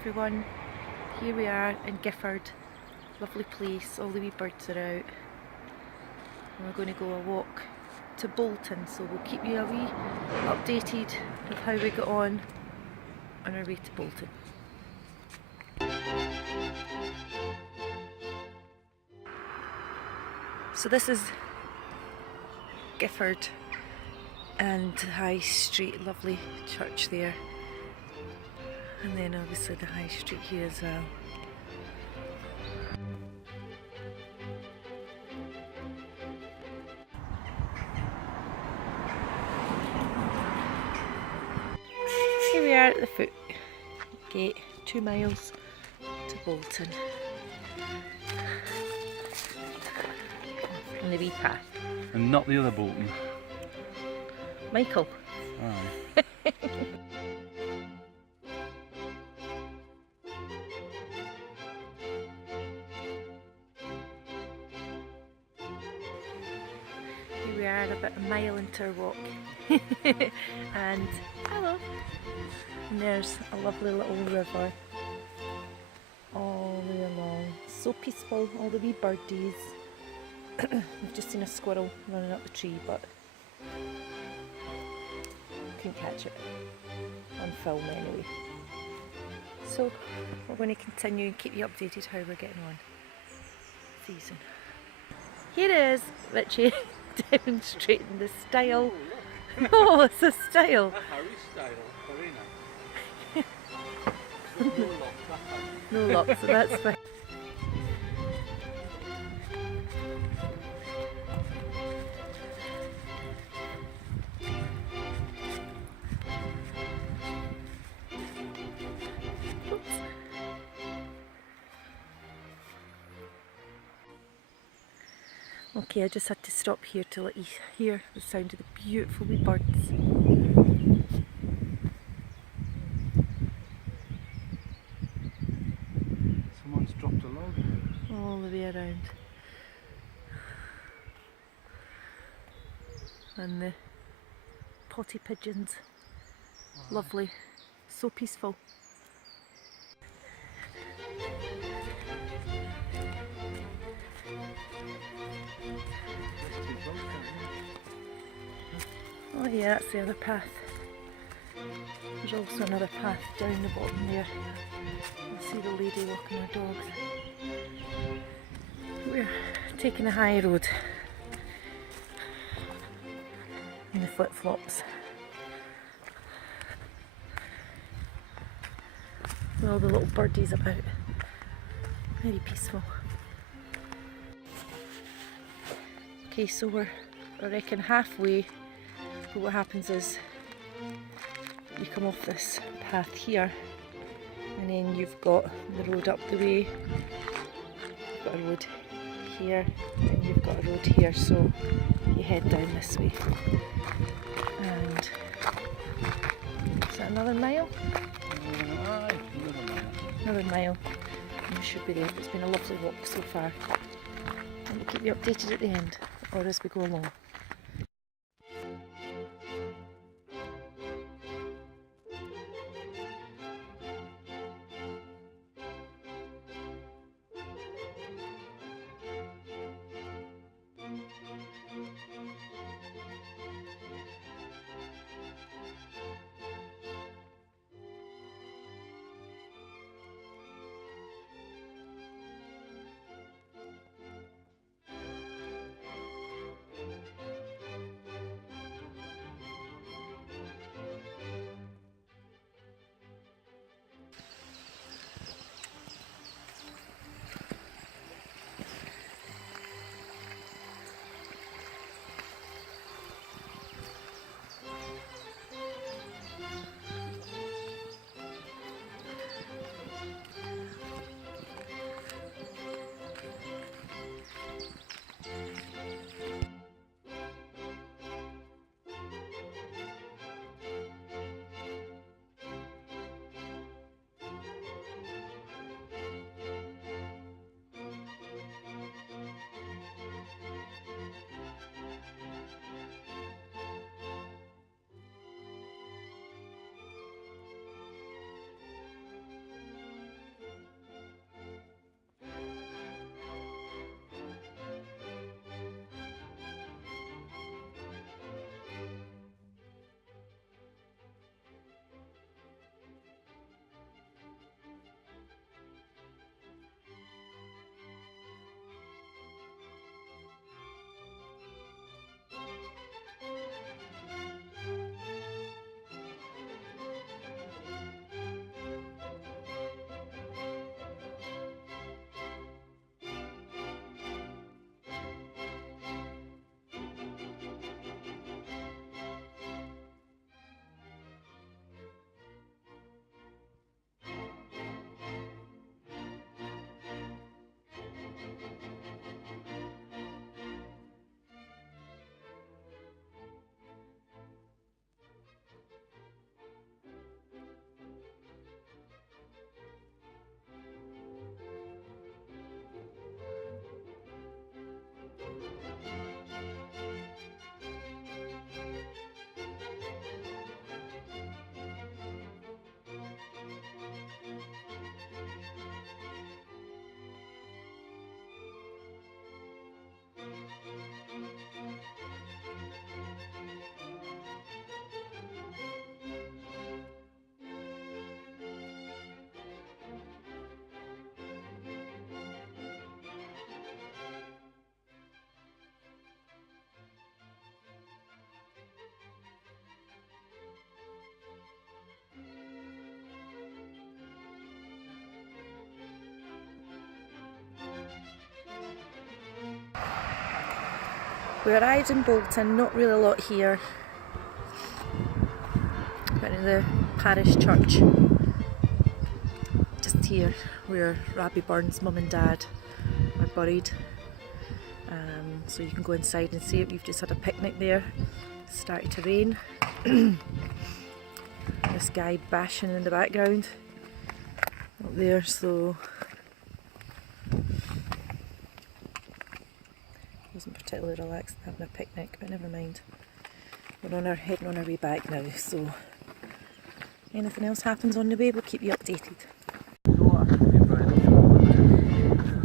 everyone, here we are in Gifford, lovely place, all the wee birds are out and we're going to go a walk to Bolton, so we'll keep you a wee updated with how we get on our way to Bolton. So this is Gifford and High Street, lovely church there, and then obviously the High Street here as well. Here we are at the foot gate, 2 miles to Bolton. On the wee path. And not the other Bolton. Michael. Aye. Here we are about a mile into our walk. And hello. And there's a lovely little river all the way along. So peaceful, all the wee birdies. We've just seen a squirrel running up the tree, but couldn't catch it on film anyway. So we're going to continue and keep you updated how we're getting on. Season. Here is Richie demonstrating the style. Oh, it's a style. No locks, so that's fine. Okay, I just had to stop here to let you hear the sound of the beautiful wee birds. Someone's dropped a log. All the way around. And the potty pigeons. Wow. Lovely. So peaceful. Oh yeah, that's the other path. There's also another path down the bottom there. You'll see the lady walking her dogs. We're taking a high road in the flip-flops. With all the little birdies about. Very peaceful. Okay, so we're, I reckon, halfway. But what happens is you come off this path here and then you've got the road up the way, you've got a road here and you've got a road here, so you head down this way. And is that another mile? Aye, Another mile. And we should be there. It's been a lovely walk so far. And we'll keep you updated at the end or as we go along. We arrived in Bolton, not really a lot here. Went to the parish church just here where Rabbi Burns' mum and dad are buried. So you can go inside and see it. We've just had a picnic there. It started to rain. This guy bashing in the background up there, so wasn't particularly relaxed having a picnic, but never mind. We're heading on our way back now, so anything else happens on the way, we'll keep you updated.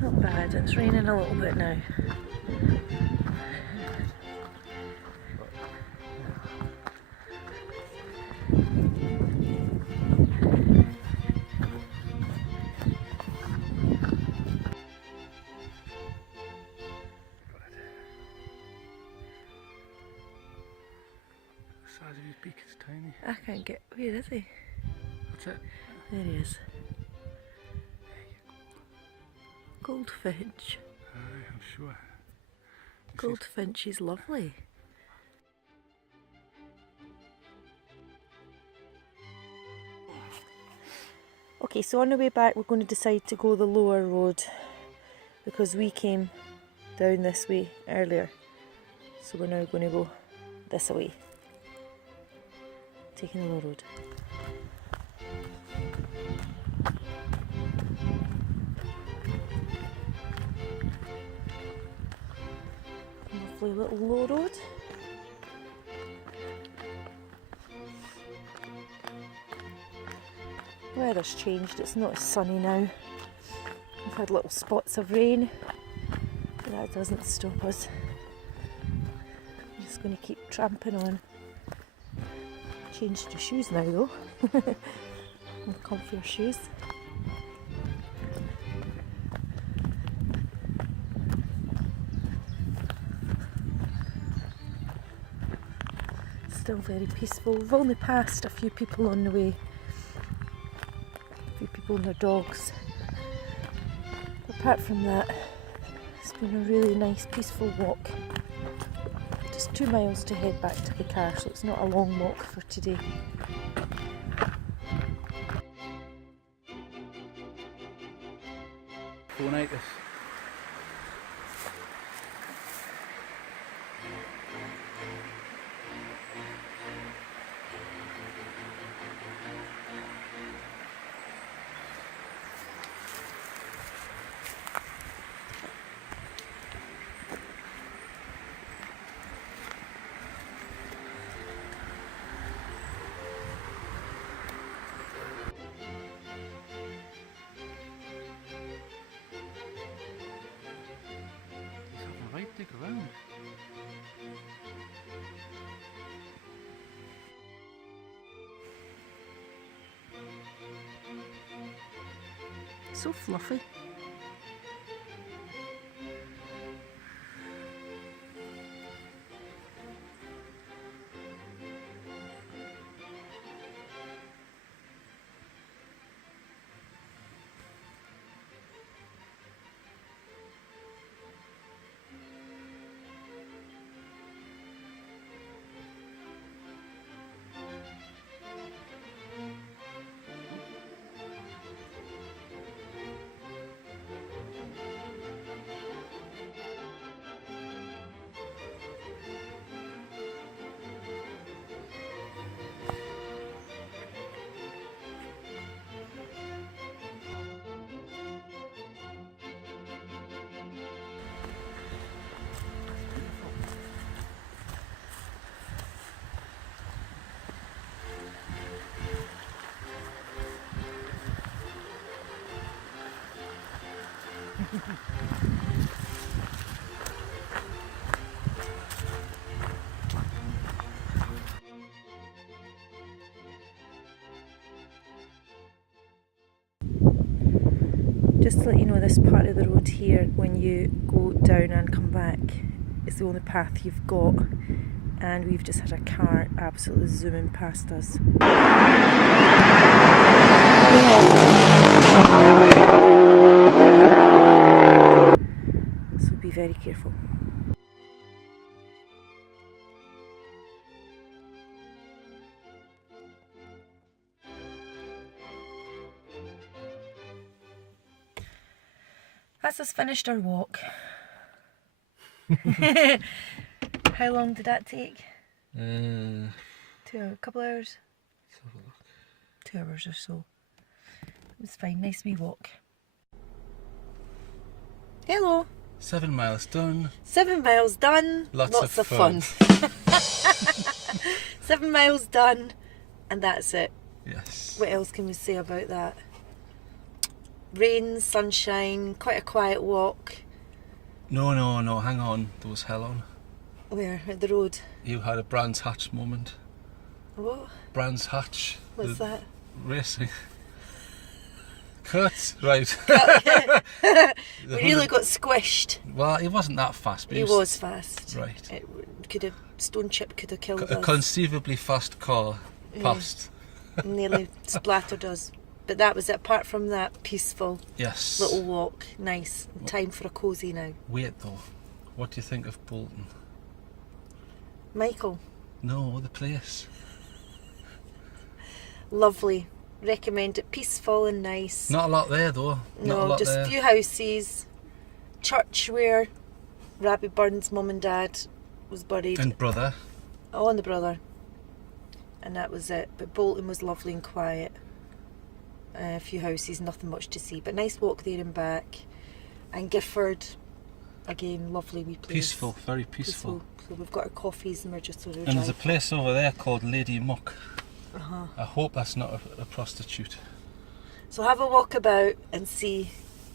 Not bad, it's raining a little bit now. The size of his beak is tiny. I can't get, where is he? That's it. There he is. Goldfinch. Aye, I'm sure. Goldfinch is lovely. Okay, so on the way back we're going to decide to go the lower road because we came down this way earlier. So we're now going to go this way. Taking the lower road. Lovely little low road. Weather's changed, it's not as sunny now. We've had little spots of rain, but that doesn't stop us. I'm just going to keep tramping on. Changed to shoes now though. With comfier shoes. Still very peaceful. We've only passed a few people on the way. A few people and their dogs. Apart from that, it's been a really nice peaceful walk. Just 2 miles to head back to the car, so it's not a long walk for today. Phonitis. Right dig around. So fluffy. Just to let you know, this part of the road here, when you go down and come back, is the only path you've got, and we've just had a car absolutely zooming past us. So be very careful. That's us finished our walk. How long did that take? 2 A couple hours? 2 hours or so. It was fine, nice wee walk. Hello. 7 miles done. 7 miles done. Lots of fun. 7 miles done, and that's it. Yes. What else can we say about that? Rain, sunshine, quite a quiet walk. No, hang on. There was hell on. Where? At the road? You had a Brands Hatch moment. What? Brands Hatch. What's that? Racing. Cut. Right. We really got squished. Well, he wasn't that fast. But He was fast. Right. Stone chip could have killed A us. conceivably fast car passed. Nearly splattered us. But that was it. Apart from that peaceful Yes. little walk. Nice. Time for a cosy now. Wait though. What do you think of Bolton? Michael. No, the place. Lovely. Recommend it. Peaceful and nice. Not a lot there though. Not a No, lot just there. a few houses. Church where Rabbi Burns' mum and dad was buried. And brother. Oh, and the brother. And that was it. But Bolton was lovely and quiet. A few houses, nothing much to see. But nice walk there and back. And Gifford, again, lovely wee place. Peaceful, very peaceful. So we've got our coffees and we're just sort of And there's a place over there called Lady Muck. Uh-huh. I hope that's not a prostitute. So have a walk about and see